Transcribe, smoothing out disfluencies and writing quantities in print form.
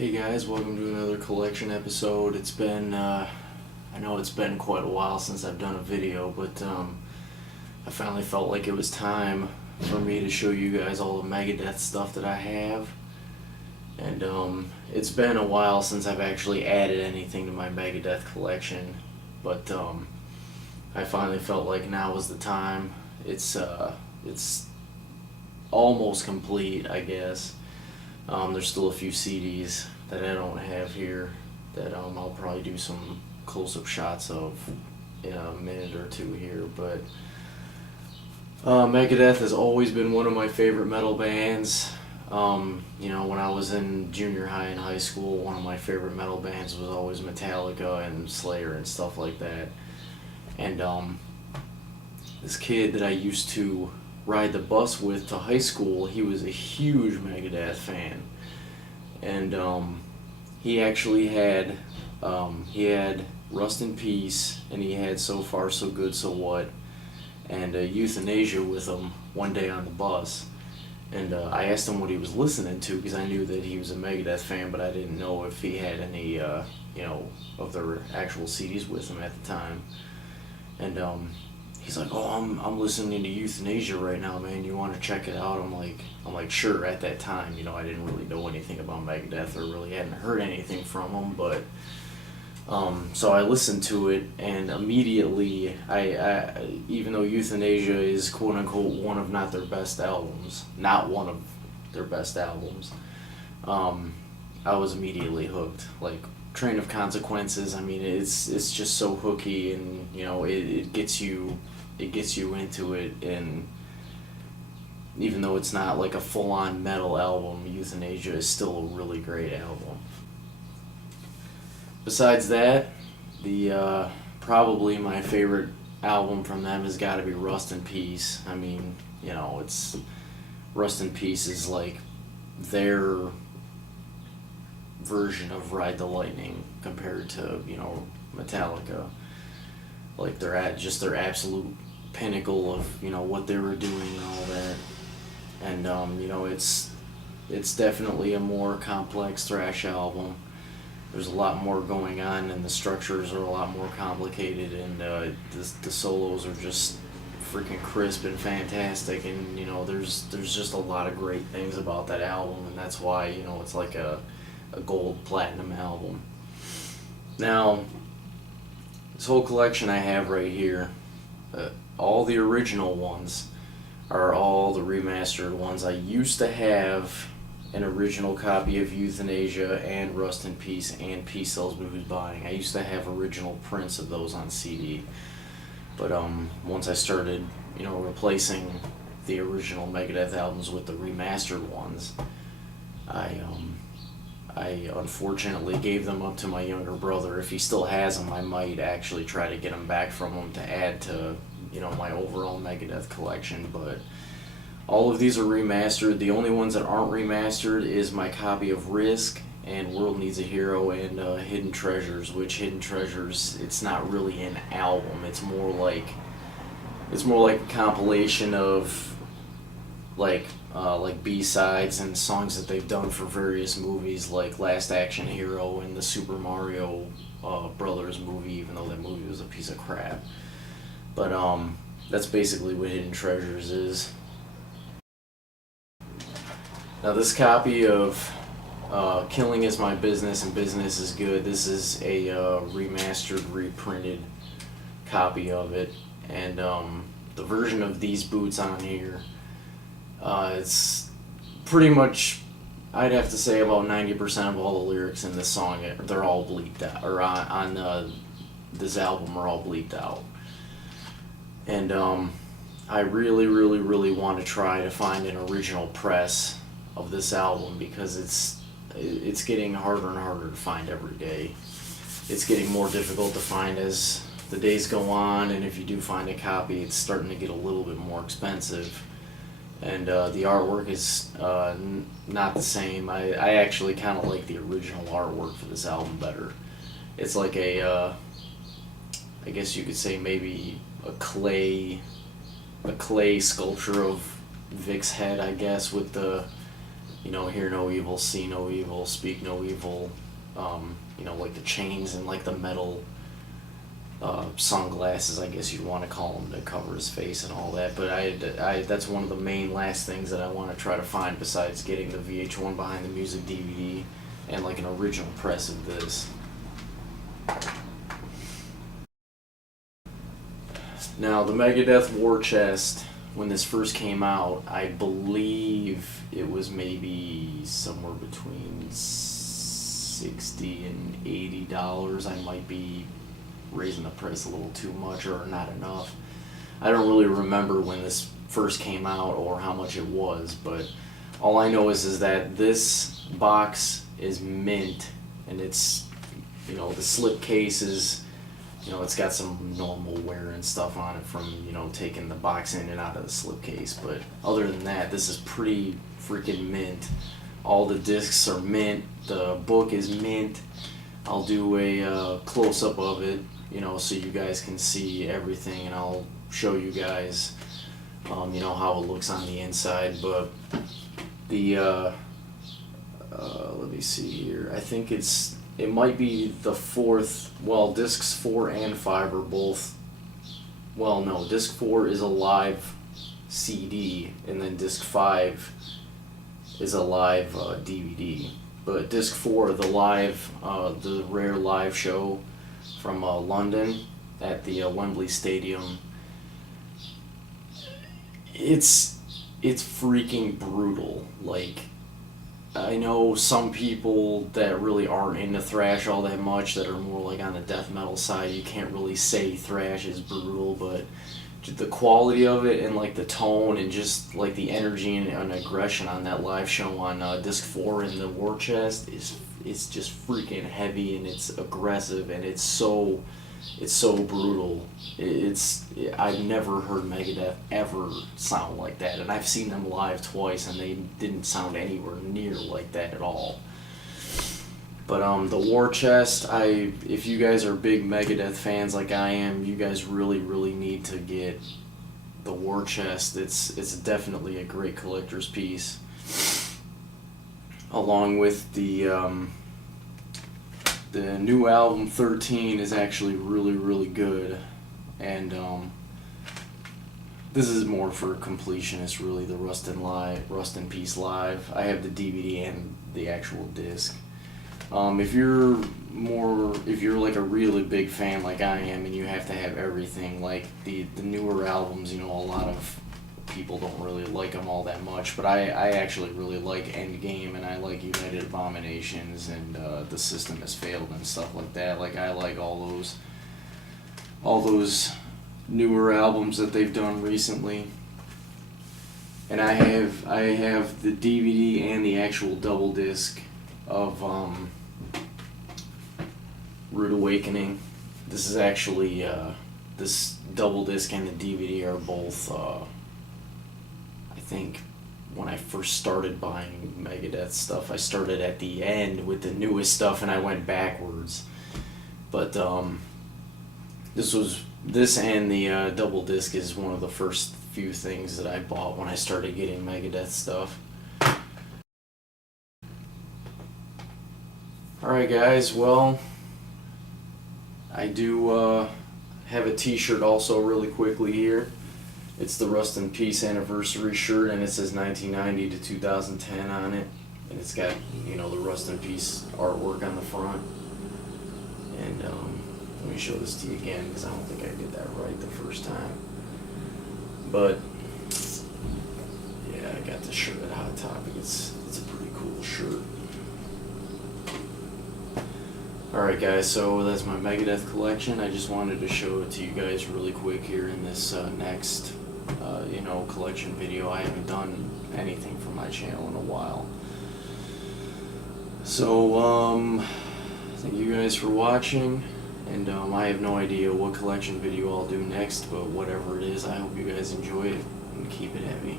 Hey guys, welcome to another collection episode. I know it's been quite a while since I've done a video, but I finally felt like it was time for me to show you guys all the Megadeth stuff that I have. And it's been a while since I've actually added anything to my Megadeth collection, but I finally felt like now was the time. It's almost complete, I guess. There's still a few CDs that I don't have here that I'll probably do some close-up shots of in a minute or two here. But Megadeth has always been one of my favorite metal bands. When I was in junior high and high school, one of my favorite metal bands was always Metallica and Slayer and stuff like that. And this kid that I used to ride the bus with to high school, he was a huge Megadeth fan, and he actually had Rust in Peace, and he had So Far So Good So What, and Euthanasia with him one day on the bus. And I asked him what he was listening to because I knew that he was a Megadeth fan, but I didn't know if he had any of their actual CDs with him at the time. And he's like, "Oh, I'm listening to Euthanasia right now, man. You want to check it out?" I'm like, sure. At that time, I didn't really know anything about Megadeth or really hadn't heard anything from them, but so I listened to it, and immediately, I even though Euthanasia is quote unquote one of not one of their best albums, I was immediately hooked. Like Train of Consequences, I mean, it's just so hooky, and it gets you into it. And even though it's not like a full-on metal album, Euthanasia is still a really great album. Besides that, the probably my favorite album from them has got to be Rust in Peace. I mean, it's Rust in Peace is like their version of Ride the Lightning compared to Metallica. Like they're at just their absolute pinnacle of what they were doing and all that. And it's definitely a more complex thrash album. There's a lot more going on, and the structures are a lot more complicated, and the solos are just freaking crisp and fantastic. And there's just a lot of great things about that album, and that's why it's like a gold platinum album. Now, this whole collection I have right here, all the original ones are all the remastered ones. I used to have an original copy of Euthanasia and Rust in Peace and Peace Sells But Who's Buying. I used to have original prints of those on CD, but once I started replacing the original Megadeth albums with the remastered ones, I unfortunately gave them up to my younger brother. If he still has them, I might actually try to get them back from him to add to my overall Megadeth collection. But all of these are remastered. The only ones that aren't remastered is my copy of Risk and World Needs a Hero and Hidden Treasures. Which Hidden Treasures, it's not really an album. It's more like a compilation of like B-sides and songs that they've done for various movies, like Last Action Hero and the Super Mario Brothers movie, even though that movie was a piece of crap. But that's basically what Hidden Treasures is. Now this copy of Killing Is My Business and Business Is Good, this is a remastered, reprinted copy of it, and the version of these boots on here, it's pretty much, I'd have to say about 90% of all the lyrics in this song, they're all bleeped out, or on this album are all bleeped out. And I really, really, really want to try to find an original press of this album, because it's getting harder and harder to find every day. It's getting more difficult to find as the days go on, and if you do find a copy, it's starting to get a little bit more expensive. And the artwork is not the same. I actually kind of like the original artwork for this album better. It's like I guess you could say maybe a clay sculpture of Vic's head, I guess, with the you know, hear no evil, see no evil, speak no evil. You know, like the chains and like the metal sunglasses, I guess you'd want to call them, to cover his face and all that. But that's one of the main last things that I want to try to find, besides getting the VH1 Behind the Music DVD and like an original press of this. Now, the Megadeth War Chest, when this first came out, I believe it was maybe somewhere between $60 and $80. I might be raising the price a little too much or not enough. I don't really remember when this first came out or how much it was, but all I know is that this box is mint, and it's, you know, the slip case is, you know, it's got some normal wear and stuff on it from, you know, taking the box in and out of the slipcase. But other than that, this is pretty freaking mint. All the discs are mint. The book is mint. I'll do a close-up of it, you know, so you guys can see everything, and I'll show you guys, you know, how it looks on the inside. But the, let me see here. I think it might be the fourth, well, discs 4 and 5 are both, well, no, disc 4 is a live CD, and then disc 5 is a live DVD. But disc 4, the live, the rare live show from London at the Wembley Stadium, it's freaking brutal. Like, I know some people that really aren't into thrash all that much, that are more like on the death metal side, you can't really say thrash is brutal, but the quality of it and like the tone and just like the energy and aggression on that live show on disc 4 in the War Chest it's just freaking heavy, and it's aggressive, and it's so brutal. I've never heard Megadeth ever sound like that, and I've seen them live twice, and they didn't sound anywhere near like that at all. But the War Chest, if you guys are big Megadeth fans like I am, you guys really need to get the War Chest. It's definitely a great collector's piece. Along with the new album 13 is actually really good, and this is more for completionists, really. The Rust in Peace Live. I have the DVD and the actual disc. If you're like a really big fan like I am, and you have to have everything, like the newer albums, you know, a lot of people don't really like them all that much, but I actually really like Endgame, and I like United Abominations, and The System Has Failed and stuff like that. Like, I like all those newer albums that they've done recently. And I have the DVD and the actual double disc of Rude Awakening. This is actually this double disc and the DVD are both I think when I first started buying Megadeth stuff, I started at the end with the newest stuff and I went backwards. But this and the double disc is one of the first few things that I bought when I started getting Megadeth stuff. Alright guys, well, I do have a t-shirt also really quickly here. It's the Rust in Peace anniversary shirt, and it says 1990 to 2010 on it. And it's got, you know, the Rust in Peace artwork on the front. And let me show this to you again, because I don't think I did that right the first time. But yeah, I got this shirt at Hot Topic. It's a pretty cool shirt. Alright guys, so that's my Megadeth collection. I just wanted to show it to you guys really quick here in this next collection video. I haven't done anything for my channel in a while. So thank you guys for watching, and I have no idea what collection video I'll do next, but whatever it is, I hope you guys enjoy it and keep it heavy.